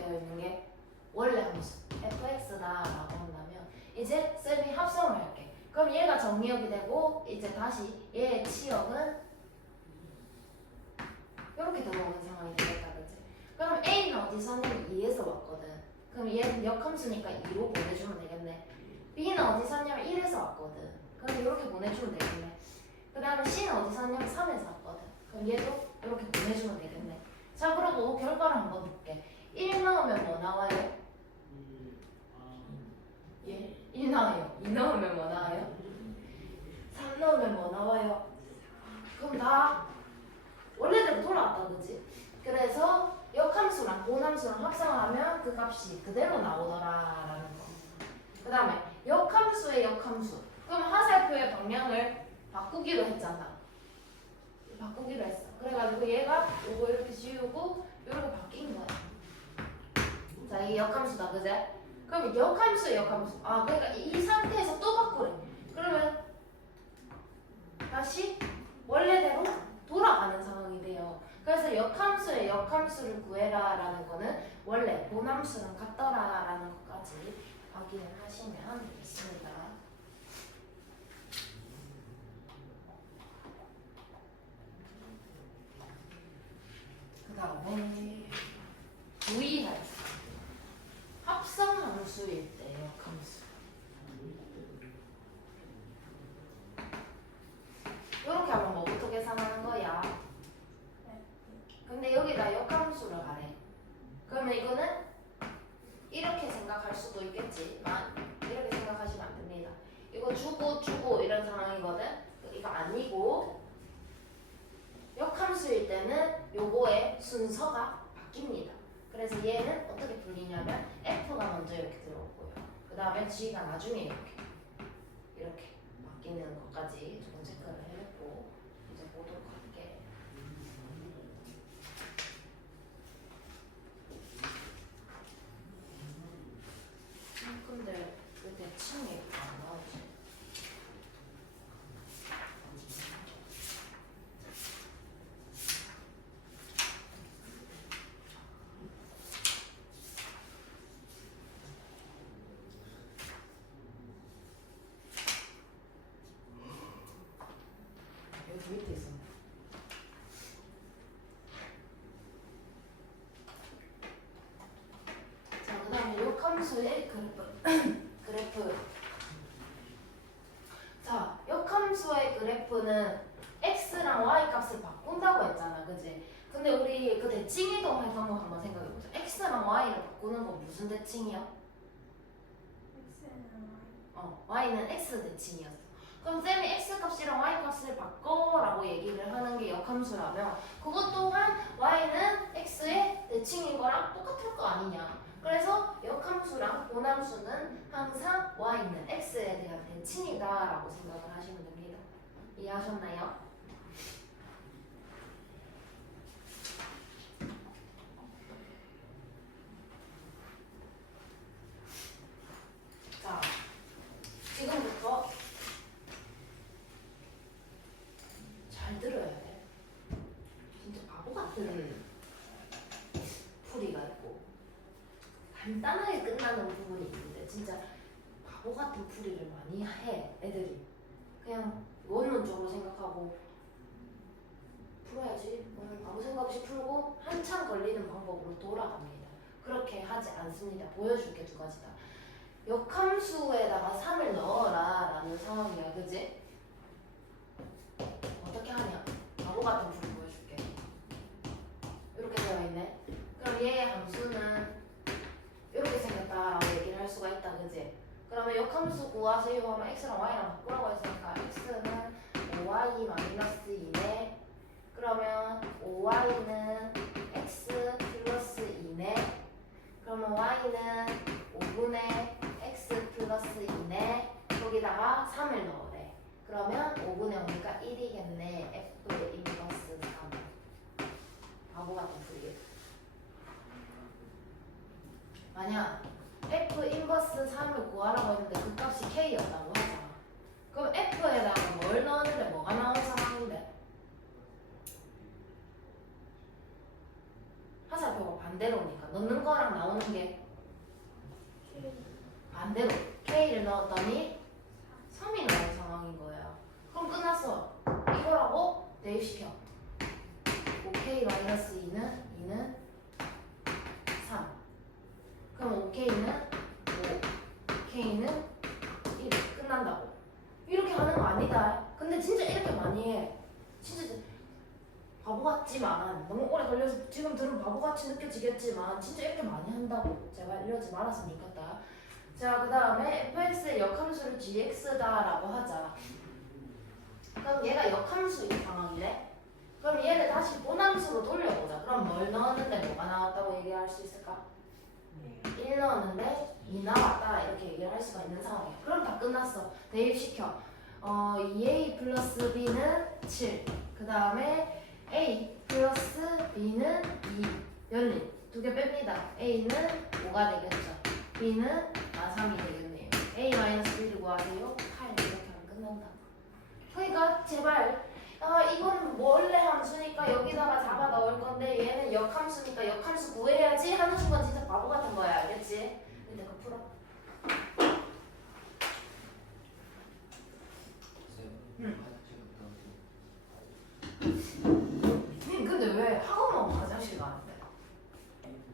있는 게 원래 함수 fx다라고 한다면 이제 쌤이 합성을 할게. 그럼 얘가 정리역이 되고 이제 다시 얘의 치역은 이렇게 들어오는 상황이 되겠다. 그치? 그럼 A는 어디서 왔냐면 2에서 왔거든. 그럼 얘는 역함수니까 2로 보내주면 되겠네. B는 어디서 왔냐면 1에서 왔거든. 그럼 이렇게 보내주면 되겠네. 그 다음에 C는 어디서 왔냐면 3에서 왔거든. 그럼 얘도 이렇게 보내주면 되겠네. 자, 그리고 결과를 한번 볼게. 1 넣으면 뭐 나와요? 예? 1 나와요. 2 넣으면 뭐 나와요? 3 넣으면 뭐 나와요? 다 원래대로 돌아왔다, 그지? 그래서 역함수랑 본함수랑 합성을 하면 그 값이 그대로 나오더라라는 거. 그 다음에 역함수의 역함수. 그럼 화살표의 방향을 바꾸기로 했잖아. 바꾸기로 했어. 그래가지고 얘가 요거 이렇게 지우고 요렇게 바뀐 거야. 자, 이게 역함수다, 그제? 그럼 역함수의 역함수. 아, 그러니까 이 상태에서 또 바꾸래. 그러면 다시 원래대로 돌아가는 상황이 돼요. 그래서 역함수의 역함수를 구해라라는 거는 원래 본함수랑 같더라라는 것까지 확인을 하시면 되겠습니다. 그 다음에 유의할 합성함수일 때 역함수. 이렇게 하면 뭐부터 계산하는 거야? 근데 여기다 역함수를 가래. 그러면 이거는 이렇게 생각할 수도 있겠지만 이렇게 생각하시면 안 됩니다. 이거 주고 이런 상황이거든. 이거 아니고 역함수일 때는 요거의 순서가 바뀝니다. 그래서 얘는 어떻게 풀리냐면 F가 먼저 이렇게 들어오고요. 그 다음에 G가 나중에 이렇게 바뀌는 것까지 조금 체크를 해놓고 이제 보도록 할게. 근데 왜 대칭이 안 나오지? 여기 밑에 있었네. 자, 그 다음에 역함수의 그래프. 자, 역함수의 그래프는 x랑 y 값을 바꾼다고 했잖아, 그지? 근데 우리 그 대칭이동 했던 거 한번 생각해보자. x랑 y를 바꾸는 건 무슨 대칭이야? y는 x 대칭이었어. 그럼 쌤이 x 값이랑 y 값을 바꿔라고 얘기를 하는 게 역함수라면 그것 또한 y는 x의 대칭인 거랑 똑같을 거 아니냐. 그래서 역함수랑 본함수는 항상 y는 x에 대한 대칭이다라고 생각을 하시면 됩니다. 이해하셨나요? 자, 지금부터 잘 들어야 돼. 진짜 바보 같은 풀이가 있고 간단하게 끝나는 부분이 있는데 진짜 바보 같은 풀이를 많이 해 애들이. 그냥 원론적으로 생각하고 풀어야지 아무 생각 없이 풀고 한참 걸리는 방법으로 돌아갑니다. 그렇게 하지 않습니다. 보여줄 게 두 가지다. 역함수에다가 3을 넣어라 라는 상황이야, 그지? 어떻게 하냐? 바보 같은 풀 보여줄게. 이렇게 되어 있네. 그럼 얘의 함수는 이렇게 생겼다라고 얘기를 할 수가 있다, 그지? 그러면 역함수 구하세요 하면 x랑 y랑 바꾸라고 했으니까 x는 5y-2네. 그러면 5y는 x 플러스 2네. 그러면 y는 5분의 x 플러스 2네. 거기다가 3을 넣으래. 그러면 5분의 5니까 1이겠네. F의 인버스 3. 바보 같은 풀이. 만약 F 인버스 3을 구하라고 했는데 그 값이 K였다고 하잖아. 그럼 F에다가 뭘 넣었는데 뭐가 나온 상황인데? 화살표가 반대로니까 넣는 거랑 나오는 게 반대로 K를 넣었더니 3이 나온 상황인 거예요. 그럼 끝났어. 이거라고 대입시켜. 5K-2는 3. 그럼 5K는 5, K는 1. 끝난다고. 이렇게 하는 거 아니다. 근데 진짜 이렇게 많이 해. 진짜 바보 같지만 너무 오래 걸려서 지금 들으면 바보같이 느껴지겠지만 진짜 이렇게 많이 한다고. 제발 이러지 말았으면 좋겠다. 자, 그 다음에 fx의 역함수를 gx다라고 하자. 그럼 얘가 역함수인 상황이래. 그럼 얘를 다시 본함수로 돌려보자. 그럼 뭘 넣었는데 뭐가 나왔다고 얘기할 수 있을까? 1 넣었는데 2 나왔다 이렇게 얘기를 할 수가 있는 상황이야. 그럼 다 끝났어. 대입시켜. 2a 플러스 b는 7. 그 다음에 a 플러스 b는 2. 연립. 두 개 뺍니다. a는 5가 되겠죠. b는 3이 되겠네요. a 마이너스 1을 구하세요. 8 이렇게 하면 끝난다. 그러니까 제발 이건 원래 함수니까 여기다가 잡아 넣을 건데 얘는 역함수니까 역함수 구해야지 하는 순간 진짜 바보 같은 거야. 알겠지? 근데 그거 풀어. 근데 왜 학원만 화장실 가는데?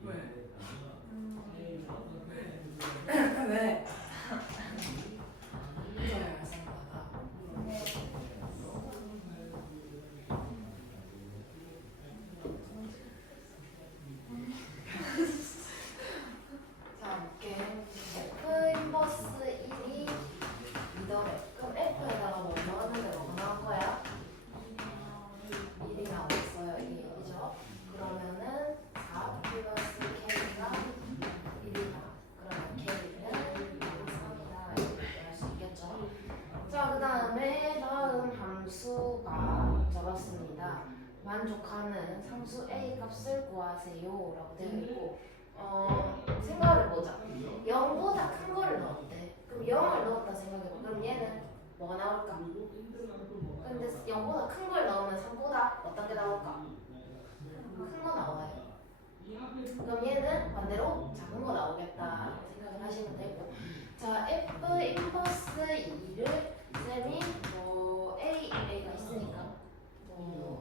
왜? 왜? 자, 볼게. F 인버스 1이 이더래. 그럼 F에다가 뭐 넣었는데 뭐가 나올 거야? 1이 나왔어요. 1이죠. 그러면은 4 플러스 K가 1이다. 그러면 K는 3이다. 이렇게 할 수 있겠죠. 자, 그 다음 함수가 적었습니다. 만족하는 상수 A 값을 구하세요 라고 되어 있고 생각을 해보자. 0보다 큰 거를 넣었대. 그럼 0을 넣었다 생각해봐. 그럼 얘는 뭐가 나올까? 근데 0보다 큰 걸 넣으면 3보다 어떤 게 나올까? 큰 거 나와요. 그럼 얘는 반대로 작은 거 나오겠다 생각을 하시면 되고. 자, F 인버스 2를 쌤이 A가 있으니까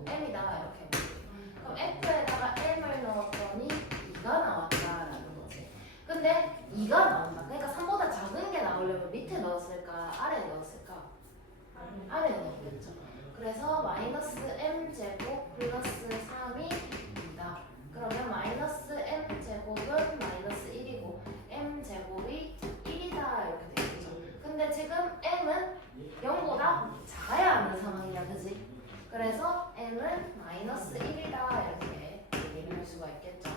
M이다 이렇게 해볼게요. 그럼 F에다가 M을 넣었더니 2가 나왔다라는 거지. 근데 2가 나온다. 그러니까 3보다 작은 게 나오려면 밑에 넣었을까? 아래에 넣었을까? 아래에 넣었겠죠. 그래서 마이너스 M 제곱 플러스 3이 2다. 그러면 마이너스 M 제곱은 마이너스 1이고 M 제곱이 1이다 이렇게 되겠죠. 근데 지금 M은 0보다 작아야 하는 상황이야, 그지? 그래서 M은 마이너스 1이다 이렇게 얘기를 할 수가 있겠죠.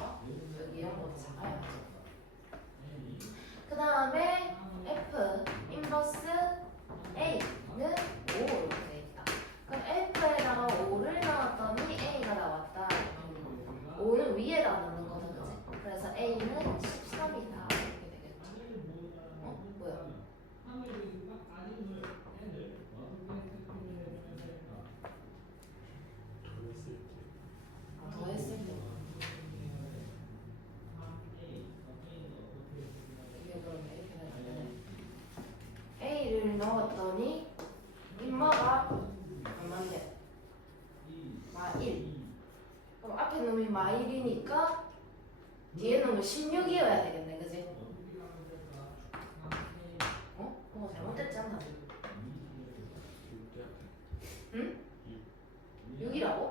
여기 0보다 작아야 하죠. 그 다음에 F 인버스 A는 5 이렇게 돼 있다. 그럼 F에다가 5를 넣었더니 A가 나왔다. 5는 위에다 넣는 거죠, 그지? 그래서 A는 13이다 이렇게 되겠죠. 뭐야? 더 했을 때 이게 그럼 이렇게 되는데 A를 넣었더니 인마가 얼마인데? 마1. 그럼 앞에 놈이 마1이니까 뒤에 놈은 16이어야 되겠네, 그지? 뭐가 잘못됐지 않나? 응? 6이라고?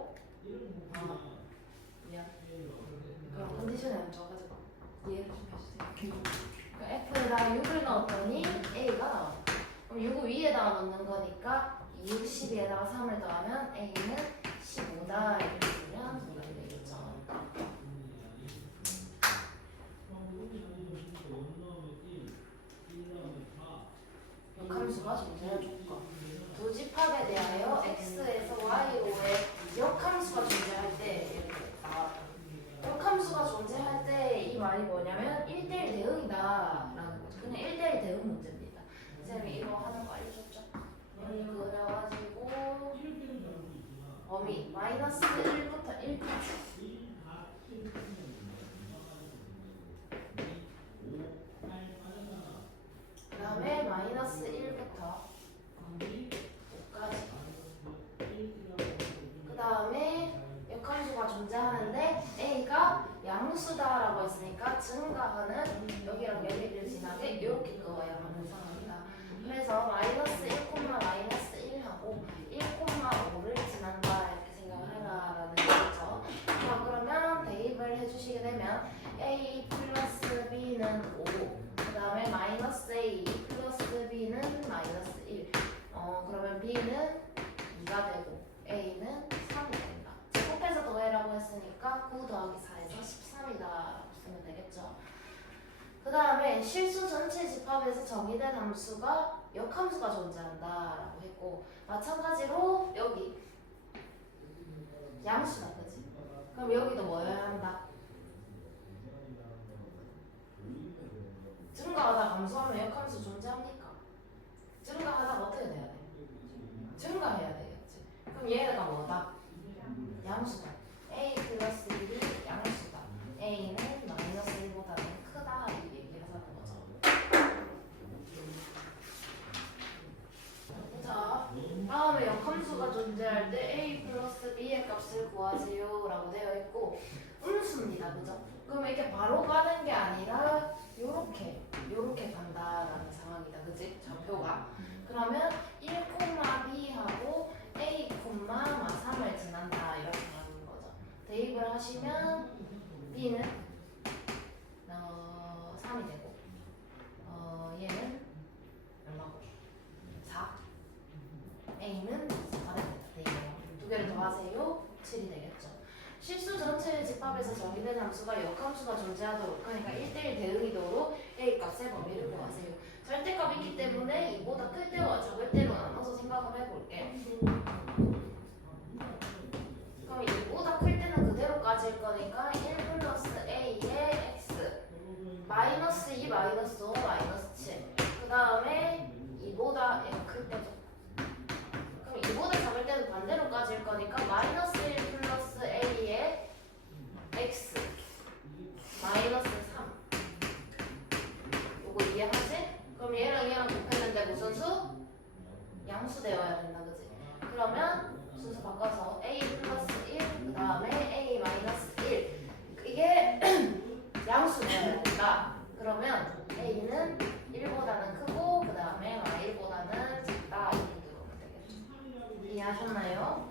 미안. 그럼 컨디션에 안 적어가지고 이해를 좀 해주세요. F에다가 6을 넣었더니 A가 나와. 그럼 6을 위에다가 넣는 거니까 6, 12에다가 3을 더하면 A는 15다 이렇게 쓰면 뭐가 되겠죠. 역함수가 존재해줄까? 두 집합에 대하여 X에서 Y로의 역함수가 존재할 때 이렇게 나와. 역함수가 존재할 때 이 말이 뭐냐면 1대1 대응이다 라는 거죠. 그냥 1대1 대응 문제입니다. 쌤이 이거 하는 거 알려줬죠? 그래가지고 범위 마이너스 1부터 1까지 그 다음에 마이너스 1부터 5까지 그 다음에 역함수가 존재하는데 A가 양수다라고 했으니까 증가하는 여기랑 여기를 지나게 이렇게 그어야 하는 상황이다. 그래서 마이너스 1, 마이너스 1하고 1,5를 지난다 이렇게 생각을 해라라는 거죠. 자, 그러면 대입을 해주시게 되면 A 플러스 B는 5, 그 다음에 마이너스 A 플러스 B는 마이너스 1. 그러면 B는 2가 되고 A는 3이 된다. 즉 4니까 9 더하기 4에서 13이다라고 쓰면 되겠죠. 그 다음에 실수 전체 집합에서 정의된 함수가 역함수가 존재한다라고 했고, 마찬가지로 여기 양수다, 그치? 그럼 여기도 뭐여야 한다? 증가하다 감소하면 역함수 존재합니까? 증가하다가 어떻게 돼야 돼? 증가해야 되겠지. 그럼 얘가 뭐다? 양수다. a 플러스 1이 양수다. a는 마이너스 1보다는 크다 이 얘기를 하자는 거죠. 자, 다음에 역함수가 존재할 때 a 플러스 b의 값을 구하세요 라고 되어 있고, 음수입니다. 그죠? 그럼 이렇게 바로 가는 게 아니라 요렇게 간다라는 상황이다. 그지? 좌표가. 그러면 1,b하고 a, 3을 지난다 이렇게 가는 거죠. 대입을 하시면 b는 3이 되고, 얘는 얼마고? 4. a는 4가 됩니다. 대입을 두 개를 더하세요. 7이 되겠죠. 실수 전체의 집합에서 정의된 함수가 역함수가 존재하도록, 그러니까 1대1 대응이도록 a 값의 범위를 구하세요. 절대값이 있기 때문에 이보다 클 때와 작을 때로 나눠서 생각을 해볼게. 그럼 이보다 클 때는 그대로 까질 거니까 1 플러스 a의 x 마이너스 2 마이너스 5 마이너스 7. 그 다음에 이보다 클 때죠. 그럼 이보다 작을 때는 반대로 까질 거니까 마이너스 1 플러스 a의 x 마이너스 3. 요거 이해하지? 그럼 얘랑 곱했는데 무슨 수? 양수 되어야 된다, 그지? 그러면 순서 바꿔서 a 플러스 1, 그 다음에 a 마이너스 1. 이게 양수 되어야 된다. 그러면 a는 1보다는 크고, 그 다음에 y1보다는 작다. 이렇게 들어오면 되겠죠. 이해하셨나요?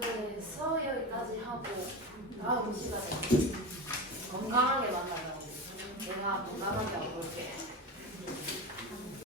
그래서 여기까지 하고 다음 시간에 건강하게 만나자고. 내가 건강하게 하고 올게.